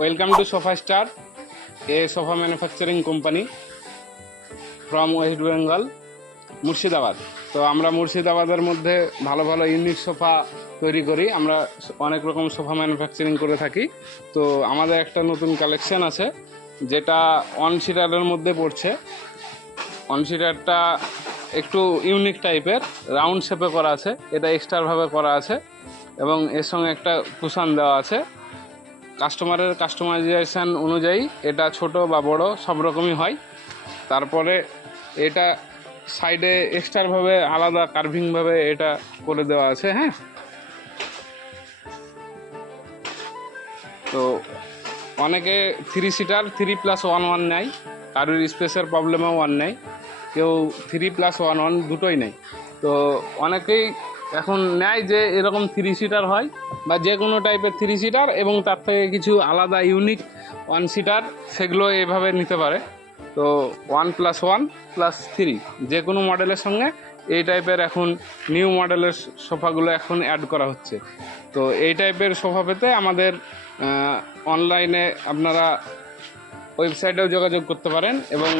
Welcome to sofa star, A sofa manufacturing company from West Bengal, Murshidabad. তো আমরা মুর্শিদাবাদের মধ্যে ভালো ভালো ইউনিক সোফা তৈরি করি। আমরা অনেক রকম সোফা ম্যানুফ্যাকচারিং করে থাকি। তো আমাদের একটা নতুন কালেকশন আছে যেটা ওয়ান সিটারের মধ্যে পড়ছে। ওয়ান সিটারটা একটু ইউনিক টাইপের, রাউন্ড শেপে করা আছে, এটা এক্সট্রাভাবে করা আছে এবং এর সঙ্গে একটা কুশন দেওয়া আছে। কাস্টমারের কাস্টমাইজেশন অনুযায়ী এটা ছোট বা বড় সব রকমই হয়। তারপরে এটা সাইডে এক্সট্রাভাবে আলাদা কার্ভিংভাবে এটা করে দেওয়া আছে। হ্যাঁ, তো অনেকে 3 সিটার 3+1 নেয়, কারোর স্পেসের প্রবলেমেও 1 নেয়, কেউ 3+1 দুটোই নেয়। তো অনেকেই এখন নেয় যে এরকম 3 সিটার হয় বা যে কোনো টাইপের 3 সিটার এবং তার থেকে কিছু আলাদা ইউনিক 1 সিটার, সেগুলো এভাবে নিতে পারে। তো 1+1+3 যে কোনো মডেলের সঙ্গে এই টাইপের এখন নিউ মডেলের সোফাগুলো এখন অ্যাড করা হচ্ছে। তো এই টাইপের সোফা পেতে আমাদের অনলাইনে আপনারা ওয়েবসাইটেও যোগাযোগ করতে পারেন এবং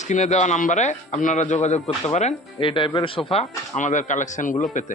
স্ক্রিনে দেওয়া নাম্বারে আপনারা যোগাযোগ করতে পারেন এই টাইপের সোফা আমাদের কালেকশানগুলো পেতে।